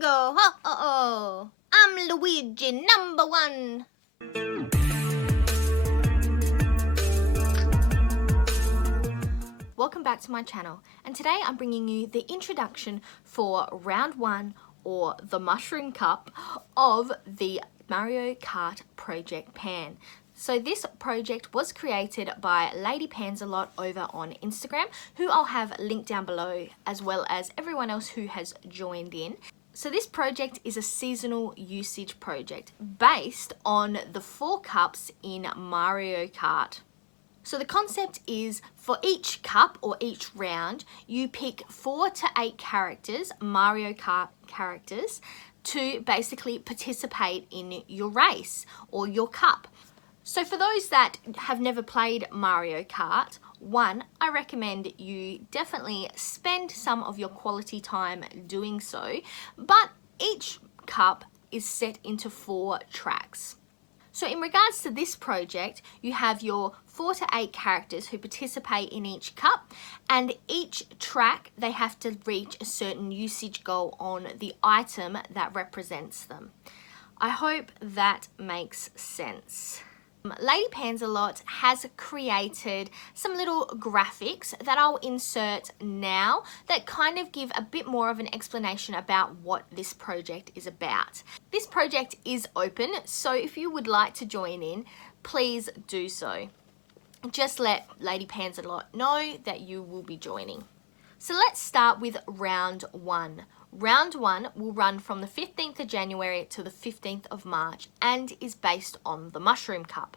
bingo! Ho, oh, oh. I'm Luigi #1. Welcome back to my channel, and today I'm bringing you the introduction for round 1, or the Mushroom Cup, of the Mario Kart Project Pan. So this project was created by Lady Pansalot over on Instagram, who I'll have linked down below, as well as everyone else who has joined in. So this project is a seasonal usage project based on the 4 cups in Mario Kart. So the concept is, for each cup or each round, you pick 4 to 8 characters, Mario Kart characters, to basically participate in your race or your cup. So for those that have never played Mario Kart, I recommend you definitely spend some of your quality time doing so, but each cup is set into 4 tracks. So in regards to this project, you have your 4 to 8 characters who participate in each cup, and each track they have to reach a certain usage goal on the item that represents them. I hope that makes sense. Lady Pansalot has created some little graphics that I'll insert now that kind of give a bit more of an explanation about what this project is about. This project is open, so if you would like to join in, please do so. Just let Lady Pansalot know that you will be joining. So let's start with round 1. Round 1 will run from the 15th of January to the 15th of March and is based on the Mushroom Cup.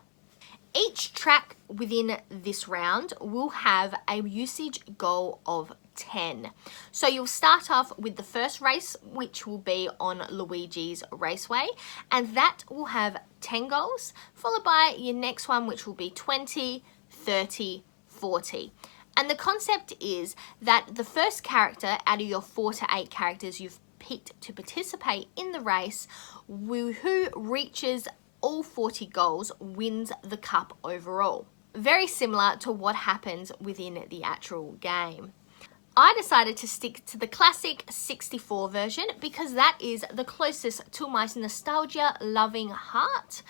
Each track within this round will have a usage goal of 10. So you'll start off with the first race, which will be on Luigi's Raceway, and that will have 10 goals, followed by your next one, which will be 20, 30, 40. And the concept is that the first character out of your 4 to 8 characters you've picked to participate in the race, who reaches all 40 goals wins the cup overall. Very similar to what happens within the actual game. I decided to stick to the classic 64 version because that is the closest to my nostalgia loving heart.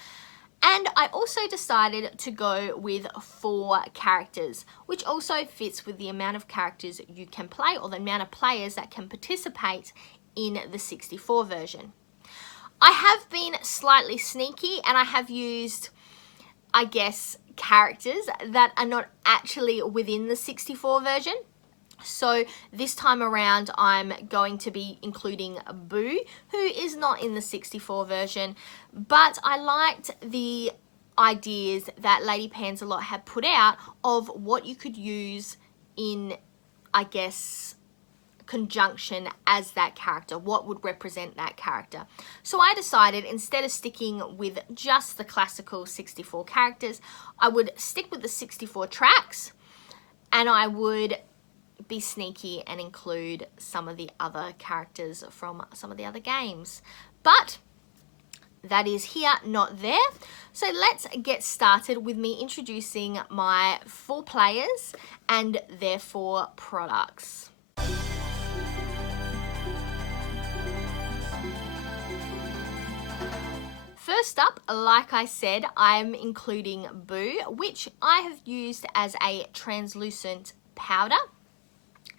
And I also decided to go with 4 characters, which also fits with the amount of characters you can play, or the amount of players that can participate in the 64 version. I have been slightly sneaky, and I have used, I guess, characters that are not actually within the 64 version. So this time around, I'm going to be including Boo, who is not in the 64 version, but I liked the ideas that Lady Pansalot had put out of what you could use in, I guess, conjunction as that character, what would represent that character. So I decided, instead of sticking with just the classical 64 characters, I would stick with the 64 tracks, and I would be sneaky and include some of the other characters from some of the other games. But that is here, not there. So let's get started with me introducing my 4 players and their 4 products. First up, like I said, I'm including Boo, which I have used as a translucent powder.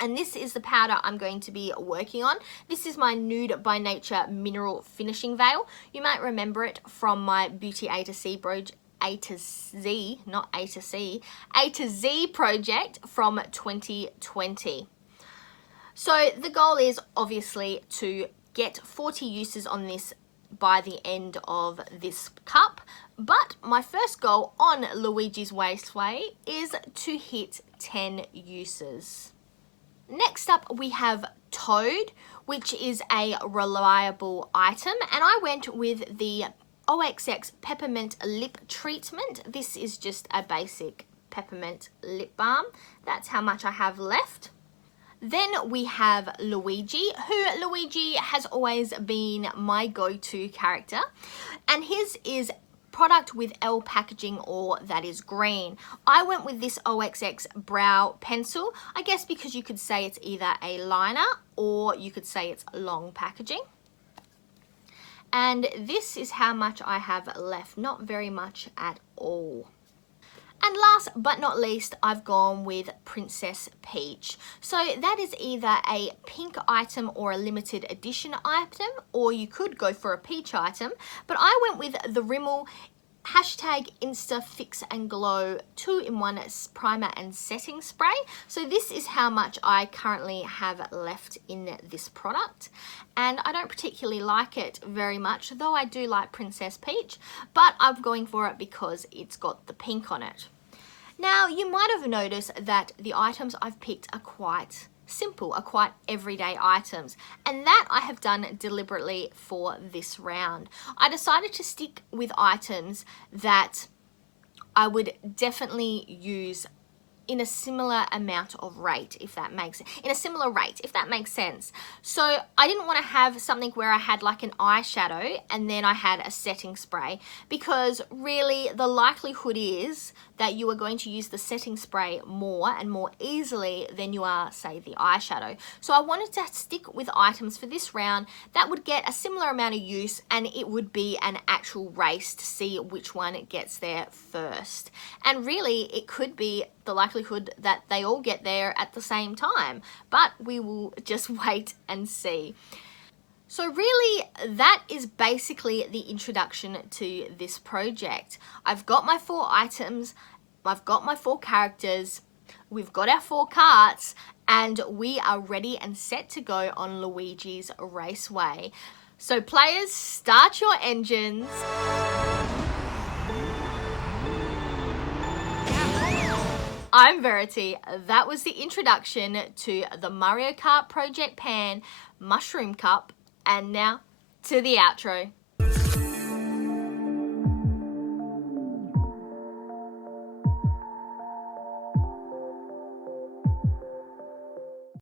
And this is the powder I'm going to be working on. This is my Nude by Nature Mineral Finishing Veil. You might remember it from my Beauty A to Z project from 2020. So the goal is obviously to get 40 uses on this by the end of this cup, but my first goal on Luigi's Raceway is to hit 10 uses. Next up we have Toad, which is a reliable item, and I went with the OXX Peppermint Lip Treatment. This is just a basic peppermint lip balm. That's how much I have left. Then we have Luigi, who Luigi has always been my go-to character, and his is product with L packaging, or that is green. I went with this OXX brow pencil, I guess because you could say it's either a liner or you could say it's long packaging. And this is how much I have left, not very much at all. And last but not least, I've gone with Princess Peach. So that is either a pink item or a limited edition item, or you could go for a peach item, but I went with the Rimmel hashtag Insta Fix and Glow 2-in-1 primer and setting spray. So this is how much I currently have left in this product, and I don't particularly like it very much, though I do like Princess Peach, but I'm going for it because it's got the pink on it. Now, you might have noticed that the items I've picked are quite simple, are quite everyday items, and that I have done deliberately for this round. I decided to stick with items that I would definitely use in a similar amount of rate, if that makes sense. So I didn't want to have something where I had like an eyeshadow and then I had a setting spray, because really the likelihood is that you are going to use the setting spray more and more easily than you are, say, the eyeshadow. So I wanted to stick with items for this round that would get a similar amount of use, and it would be an actual race to see which one gets there first. And really, it could be the likelihood that they all get there at the same time, but we will just wait and see. So really, that is basically the introduction to this project. I've got my 4 items, I've got my 4 characters, we've got our 4 carts, and we are ready and set to go on Luigi's Raceway. So players, start your engines. I'm Verity. That was the introduction to the Mario Kart Project Pan Mushroom Cup, and now to the outro.